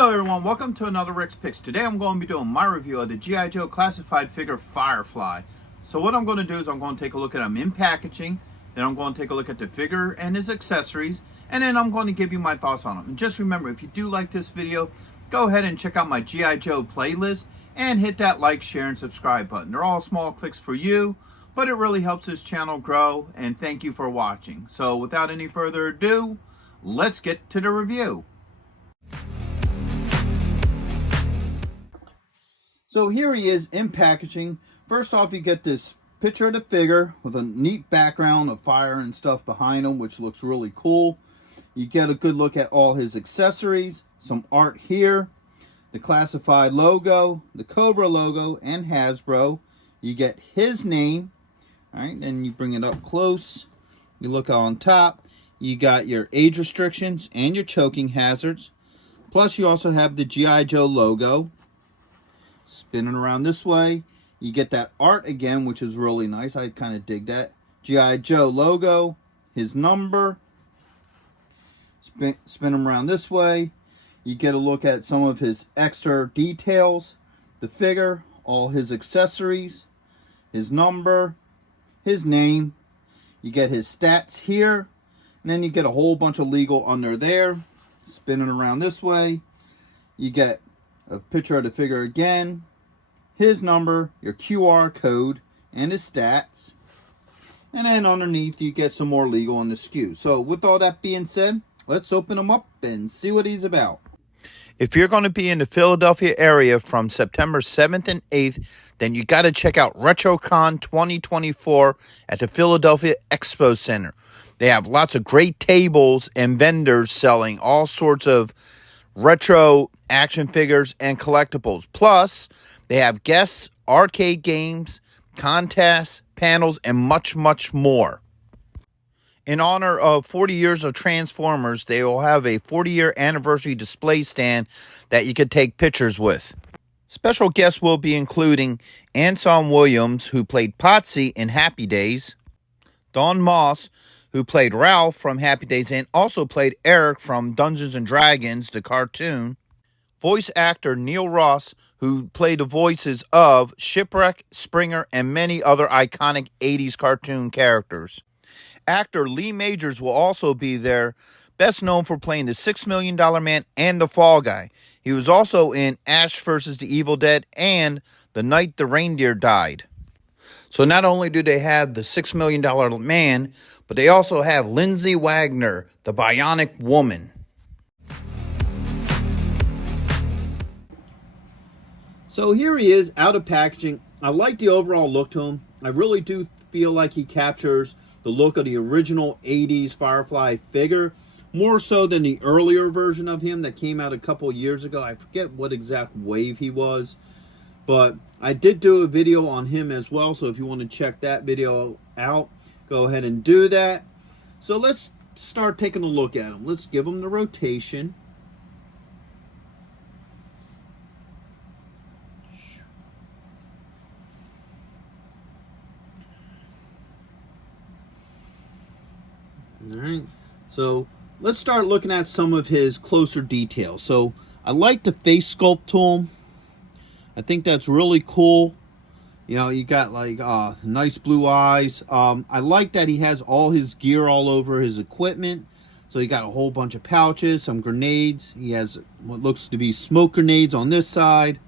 Hello everyone, welcome to another Rick's Picks. Today I'm going to be doing my review of the G.I. Joe classified figure Firefly. So what I'm going to do is I'm going to take a look at him in packaging, then I'm going to take a look at the figure and his accessories, and then I'm going to give you my thoughts on him. And just remember, if you do like this video, go ahead and check out my G.I. Joe playlist and hit that like, share, and subscribe button. They're all small clicks for you, but it really helps this channel grow, and thank you for watching. So without any further ado, let's get to the review. So here he is in packaging. First off, you get this picture of the figure with a neat background of fire and stuff behind him, which looks really cool. You get a good look at all his accessories, some art here, the classified logo, the Cobra logo, and Hasbro. You get his name. All right, then you bring it up close. You look on top. You got your age restrictions and your choking hazards. Plus, you also have the G.I. Joe logo. Spinning around this way, you get that art again, which is really nice. I kind of dig that. G.I. Joe logo, his number. Spin him around this way. You get a look at some of his extra details. The figure, all his accessories, his number, his name. You get his stats here. And then you get a whole bunch of legal under there. Spinning around this way. You get a picture of the figure again, his number, your QR code, and his stats. And then underneath you get some more legal on the SKU. So with all that being said, let's open him up and see what he's about. If you're going to be in the Philadelphia area from September 7th and 8th, then you got to check out RetroCon 2024 at the Philadelphia Expo Center. They have lots of great tables and vendors selling all sorts of retro action figures and collectibles. Plus, they have guests, arcade games, contests, panels, and much, much more. In honor of 40 years of Transformers, they will have a 40-year anniversary display stand that you could take pictures with. Special guests will be including Anson Williams, who played Potsy in Happy Days, Don Moss, who played Ralph from Happy Days and also played Eric from Dungeons & Dragons, the cartoon. Voice actor Neil Ross, who played the voices of Shipwreck, Springer, and many other iconic 80s cartoon characters. Actor Lee Majors will also be there, best known for playing the $6 Million Man and the Fall Guy. He was also in Ash vs. the Evil Dead and The Night the Reindeer Died. So not only do they have the $6 Million Man, but they also have Lindsay Wagner, the Bionic Woman. So here he is out of packaging. I like the overall look to him. I really do feel like he captures the look of the original 80s Firefly figure, more so than the earlier version of him that came out a couple years ago. I forget what exact wave he was, but I did do a video on him as well, so if you want to check that video out, go ahead and do that. So let's start taking a look at him. Let's give him the rotation. All right, so let's start looking at some of his closer details. So I like the face sculpt to him. I think that's really cool. You know, you got like nice blue eyes. I like that he has all his gear all over his equipment. So he got a whole bunch of pouches, some grenades. He has what looks to be smoke grenades on this side,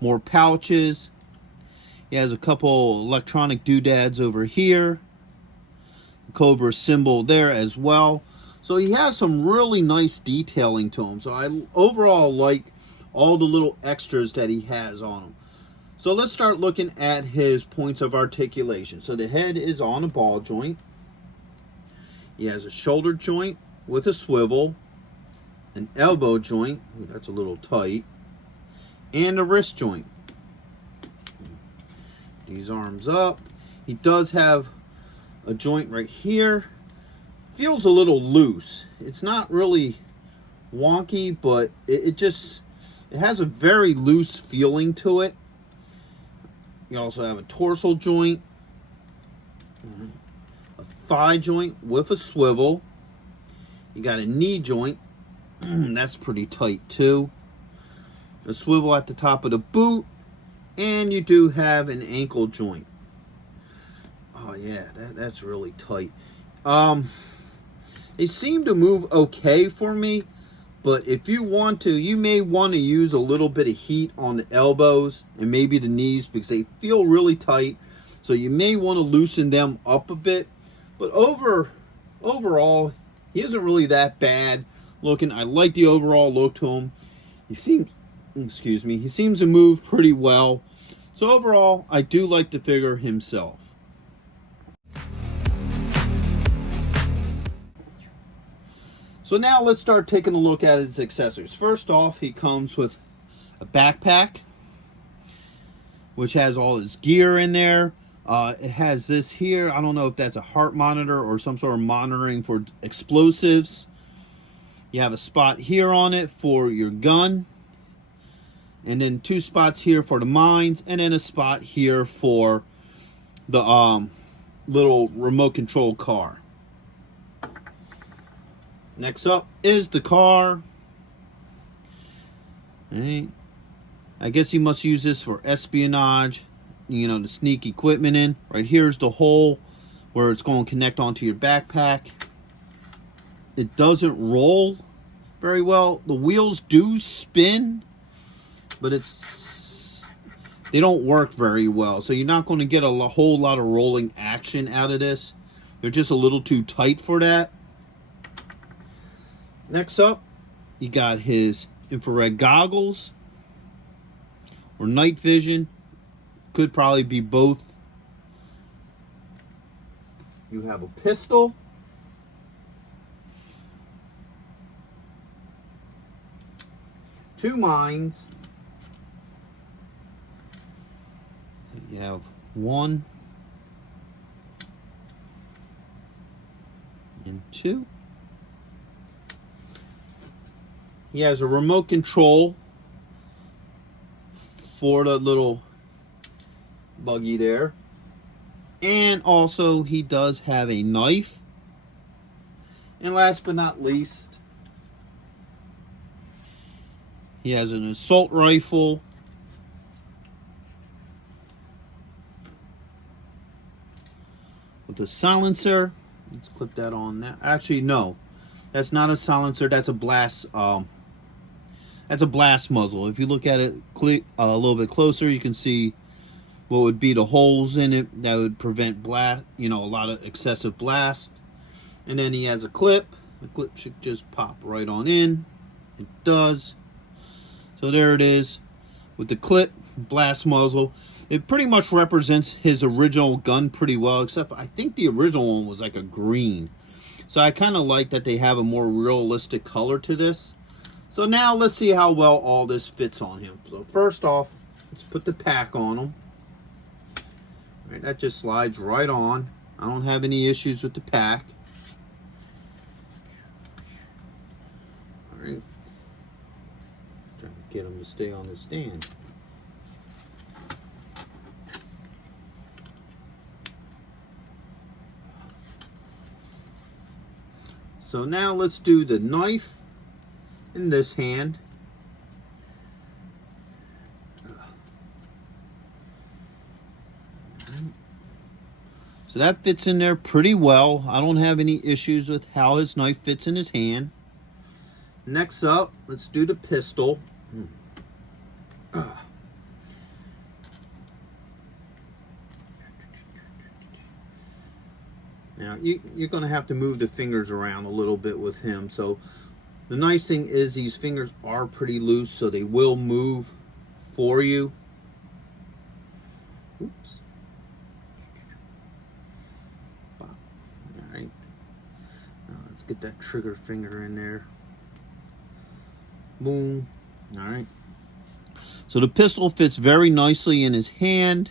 more pouches. He has a couple electronic doodads over here. Cobra symbol there as well. So he has some really nice detailing to him. So I overall like all the little extras that he has on him. So let's start looking at his points of articulation. So the head is on a ball joint. He has a shoulder joint with a swivel, an elbow joint, ooh, that's a little tight, and a wrist joint. These arms up. He does have a joint right here. Feels a little loose. It's not really wonky, but it has a very loose feeling to it. You also have a torso joint, a thigh joint with a swivel. You got a knee joint. That's pretty tight too. a swivel at the top of the boot, and you do have an ankle joint. Oh yeah, that's really tight. They seem to move okay for me, but if you want to, you may want to use a little bit of heat on the elbows and maybe the knees because they feel really tight. So you may want to loosen them up a bit. But overall, he isn't really that bad looking. I like the overall look to him. He seems to move pretty well. So overall, I do like the figure himself. So now let's start taking a look at his accessories. First off, he comes with a backpack, which has all his gear in there. It has this here. I don't know if that's a heart monitor or some sort of monitoring for explosives. You have a spot here on it for your gun. And then 2 spots here for the mines. And then a spot here for the little remote control car. Next up is the car. Right. I guess you must use this for espionage, you know, to sneak equipment in. Right here's the hole where it's going to connect onto your backpack. It doesn't roll very well. The wheels do spin, but they don't work very well. So you're not going to get a whole lot of rolling action out of this. They're just a little too tight for that. Next up, you got his infrared goggles or night vision. Could probably be both. You have a pistol. Two mines. So you have 1 and 2. He has a remote control for the little buggy there. And also he does have a knife. And last but not least, he has an assault rifle. With a silencer. Let's clip that on now. Actually, no. That's not a silencer. That's a blast. That's a blast muzzle. If you look at it a little bit closer, you can see what would be the holes in it that would prevent blast, you know, a lot of excessive blast. And then he has a clip. The clip should just pop right on in. It does. So there it is with the clip, blast muzzle. It pretty much represents his original gun pretty well, except I think the original one was like a green. So I kind of like that they have a more realistic color to this. So now let's see how well all this fits on him. So first off, let's put the pack on him. All right, that just slides right on. I don't have any issues with the pack. All right. Trying to get him to stay on the stand. So now let's do the knife in this hand. So that fits in there pretty well. I don't have any issues with how his knife fits in his hand. Next up, let's do the pistol. Now, you're going to have to move the fingers around a little bit with him. So the nice thing is these fingers are pretty loose, so they will move for you. Oops. All right. Now let's get that trigger finger in there. Boom. All right. So the pistol fits very nicely in his hand.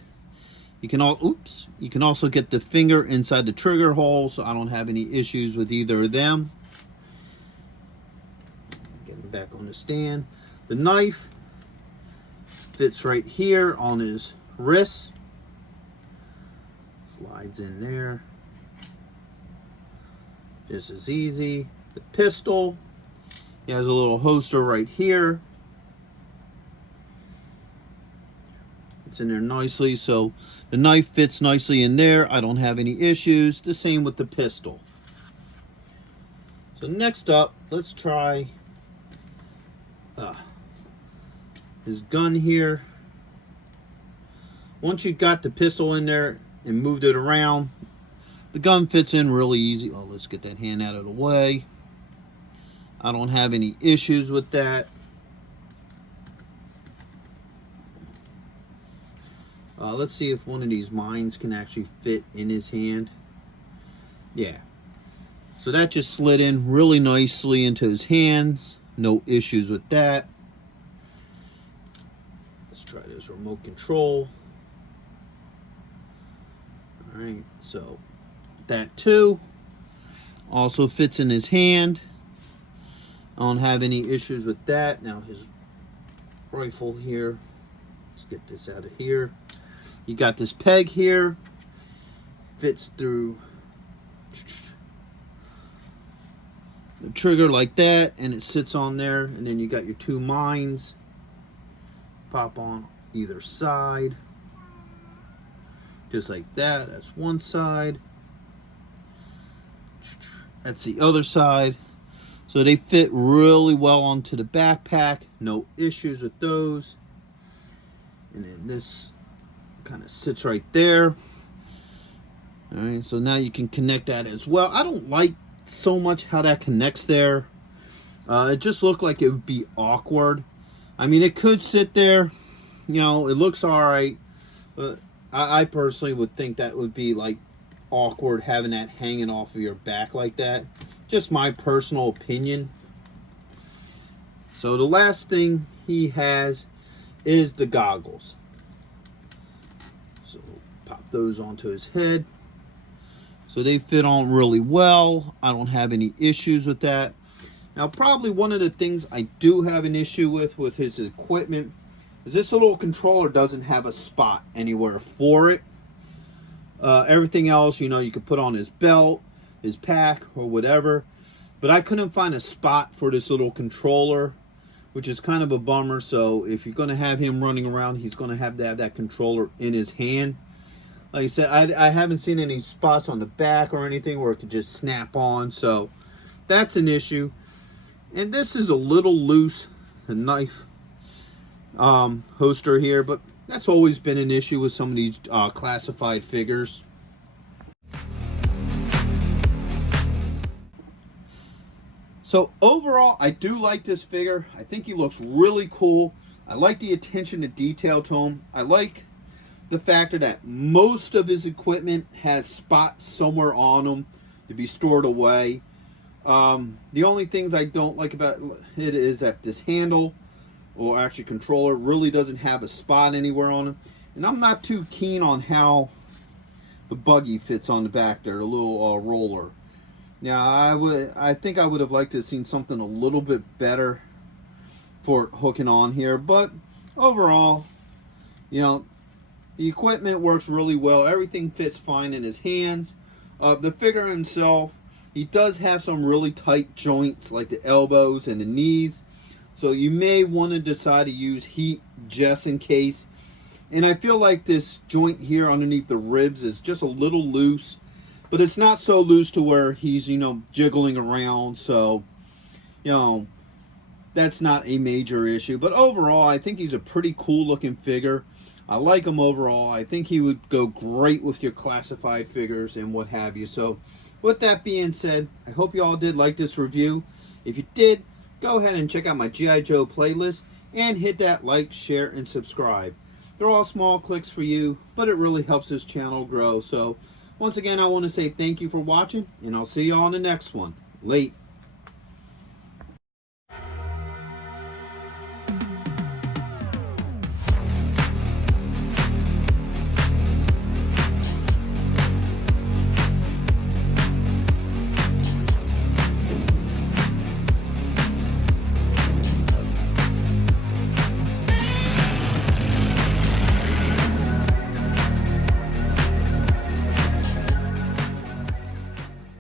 You can also get the finger inside the trigger hole, so I don't have any issues with either of them. Getting back on the stand. The knife fits right here on his wrist. Slides in there. Just as easy. The pistol, he has a little holster right here. fits in there nicely. So the knife fits nicely in there. I don't have any issues. The same with the pistol. So next up, let's try his gun here. Once you got the pistol in there and moved it around, the gun fits in really easy. Oh, let's get that hand out of the way. I don't have any issues with that. Let's see if one of these mines can actually fit in his hand. Yeah. So that just slid in really nicely into his hands. No issues with that. Let's try this remote control. Alright, so that too also fits in his hand. I don't have any issues with that. Now his rifle here. Let's get this out of here. You got this peg here. Fits through the trigger like that, and it sits on there. And then you got your two mines. Pop on either side. Just like that. That's one side. That's the other side. So they fit really well onto the backpack. No issues with those. And then this kind of sits right there. All right, so now you can connect that as well. I don't like so much how that connects there. It just looked like it would be awkward. I mean, it could sit there. You know, it looks all right. But I personally would think that would be like awkward having that hanging off of your back like that. Just my personal opinion. So the last thing he has is the goggles. So pop those onto his head. So they fit on really well. I don't have any issues with that. Now probably one of the things I do have an issue with his equipment is this little controller doesn't have a spot anywhere for it. Everything else, you know, you could put on his belt, his pack, or whatever. But I couldn't find a spot for this little controller, which is kind of a bummer. So if you're going to have him running around, he's going to have that controller in his hand. Like I said, I haven't seen any spots on the back or anything where it could just snap on. So that's an issue. And this is a little loose, a knife holster here, but that's always been an issue with some of these classified figures. So overall, I do like this figure. I think he looks really cool. I like the attention to detail to him. I like the factor that most of his equipment has spots somewhere on him to be stored away. The only things I don't like about it is that this handle, or actually controller, really doesn't have a spot anywhere on him. And I'm not too keen on how the buggy fits on the back there, the little roller. Now, I think I would have liked to have seen something a little bit better for hooking on here. But overall, you know, the equipment works really well. Everything fits fine in his hands. The figure himself, he does have some really tight joints, like the elbows and the knees. So you may want to decide to use heat just in case. And I feel like this joint here underneath the ribs is just a little loose. But it's not so loose to where he's, you know, jiggling around. So, you know, that's not a major issue. But overall, I think he's a pretty cool looking figure. I like him overall. I think he would go great with your classified figures and what have you. So, with that being said, I hope you all did like this review. If you did, go ahead and check out my G.I. Joe playlist and hit that like, share, and subscribe. They're all small clicks for you, but it really helps this channel grow. So, once again, I want to say thank you for watching, and I'll see you all in the next one. Late.